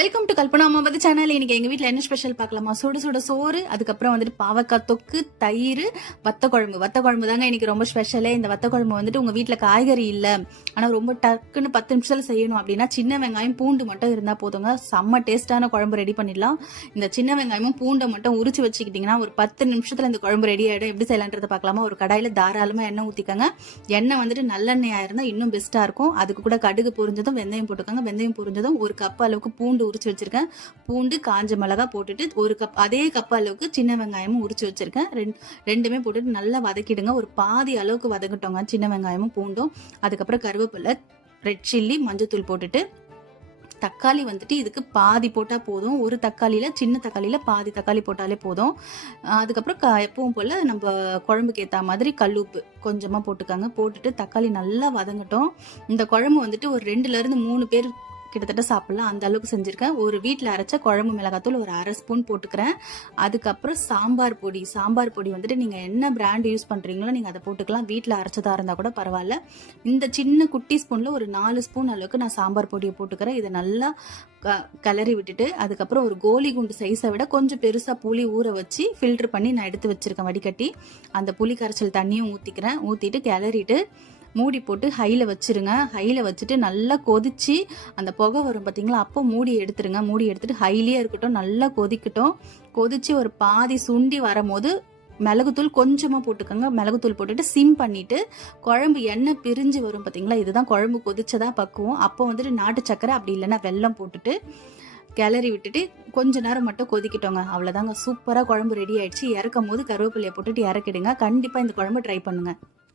Welcome to Kalpana அம்மாவது channel. இன்னைக்கு எங்க வீட்ல என்ன ஸ்பெஷல் பார்க்கலாமா? சுட சுட சோறு, அதுக்கப்புறம் வந்துட்டு பாவக்காய் தொக்கு, தயிர், வத்த குழம்பு தாங்க இன்னைக்கு ரொம்ப ஸ்பெஷலே. இந்த வத்த குழம்பு வந்துட்டு உங்க வீட்ல காய்கறி இல்ல, ஆனா ரொம்ப டக்குன்னு 10 நிமிஷத்துல செய்யணும் அப்படின்னா சின்ன வெங்காயம் பூண்டு மட்டும் இருந்தா போதுங்க, செம்ம டேஸ்டான குழம்பு ரெடி பண்ணிடலாம். இந்த சின்ன வெங்காயமும் பூண்டை மட்டும் உரிச்சு வச்சுக்கிட்டீங்கன்னா ஒரு 10 நிமிஷத்துல இந்த குழம்பு ரெடி ஆயிடும். எப்படி செய்யலான்றத பார்க்கலாமா? ஒரு கடாயில தாராளமா எண்ணெய் ஊத்திக்கங்க. எண்ணெய் வந்துட்டு நல்லெண்ணெயா இருந்தா இன்னும் பெஸ்டா இருக்கும். அதுக்கு கூட கடுகு பொரிஞ்சதும் வெந்தயம் போட்டுக்கோங்க. வெந்தயம் பொரிஞ்சதும் ஒரு கப் அளவுக்கு பூண்டு உரிச்சு வச்சிருக்கேன். பூண்டு, காஞ்ச மிளகா போட்டுட்டு ஒரு கப் அதே கப் அளவுக்கு சின்ன வெங்காயமும் உரிச்சு வச்சிருக்கேன். ரெண்டுமே போட்டுட்டு நல்லா வதக்கிடுங்க. ஒரு பாதி அளவுக்கு வதக்கிட்டோங்க சின்ன வெங்காயமும் பூண்டும். அதுக்கப்புறம் கருவேப்பிலை, ரெட் சில்லி, மஞ்சத்தூள் போட்டுட்டு தக்காளி வந்துட்டு இதுக்கு பாதி போட்டா போதும். ஒரு தக்காளியில, சின்ன தக்காளியில பாதி தக்காளி போட்டாலே போதும். அதுக்கப்புறம் எப்பவும் போல நம்ம குழம்புக்கு ஏற்ற மாதிரி கல்லுப்பு கொஞ்சமா போட்டுக்காங்க. போட்டுட்டு தக்காளி நல்லா வதங்கட்டும். இந்த குழம்பு வந்துட்டு ஒரு 2ல இருந்து 3 பேர் கிட்டத்தட்ட சாப்பிடலாம், அந்த அளவுக்கு செஞ்சிருக்கேன். ஒரு வீட்டில் அரைச்ச குழம்பு மிளகாத்தூள் ஒரு 1/2 ஸ்பூன் போட்டுக்கிறேன். அதுக்கப்புறம் சாம்பார் பொடி வந்துட்டு நீங்க என்ன பிராண்ட் யூஸ் பண்றீங்களோ நீங்க அதை போட்டுக்கலாம். வீட்டில் அரைச்சதா இருந்தா கூட பரவாயில்ல. இந்த சின்ன குட்டி ஸ்பூன்ல ஒரு 4 ஸ்பூன் அளவுக்கு நான் சாம்பார் பொடியை போட்டுக்கிறேன். இதை நல்லா கிளறி விட்டுட்டு அதுக்கப்புறம் ஒரு கோலி குண்டு சைஸை விட கொஞ்சம் பெருசா புளி ஊற வச்சு ஃபில்டர் பண்ணி நான் எடுத்து வச்சிருக்கேன் வடிகட்டி. அந்த புளி கரைச்சல் தண்ணியும் ஊத்திட்டு கிளறிட்டு மூடி போட்டு ஹையில் வச்சிருங்க. ஹையில் வச்சுட்டு நல்லா கொதிச்சு அந்த புகை வரும் பார்த்தீங்களா, அப்போ மூடி எடுத்துருங்க. மூடி எடுத்துட்டு ஹைலியே இருக்கட்டும், நல்லா கொதிக்கட்டும். கொதிச்சு ஒரு பாதி சுண்டி வரும்போது மிளகுத்தூள் கொஞ்சமாக போட்டுக்கோங்க. மிளகுத்தூள் போட்டுட்டு சிம் பண்ணிட்டு குழம்பு எண்ணெய் பிரிஞ்சு வரும் பார்த்தீங்களா, இதுதான் குழம்பு கொதிச்சதா பக்குவம். அப்போ வந்துட்டு நாட்டு சக்கரை அப்படி இல்லைன்னா வெல்லம் போட்டுட்டு கிளறி விட்டுட்டு கொஞ்ச நேரம் மட்டும் கொதிக்கிட்டோங்க. அவ்வளோதாங்க, சூப்பராக குழம்பு ரெடி ஆயிடுச்சு. இறக்கும் போது கருவேப்பிலையை போட்டுட்டு இறக்கிடுங்க. கண்டிப்பாக இந்த குழம்பு ட்ரை பண்ணுங்க.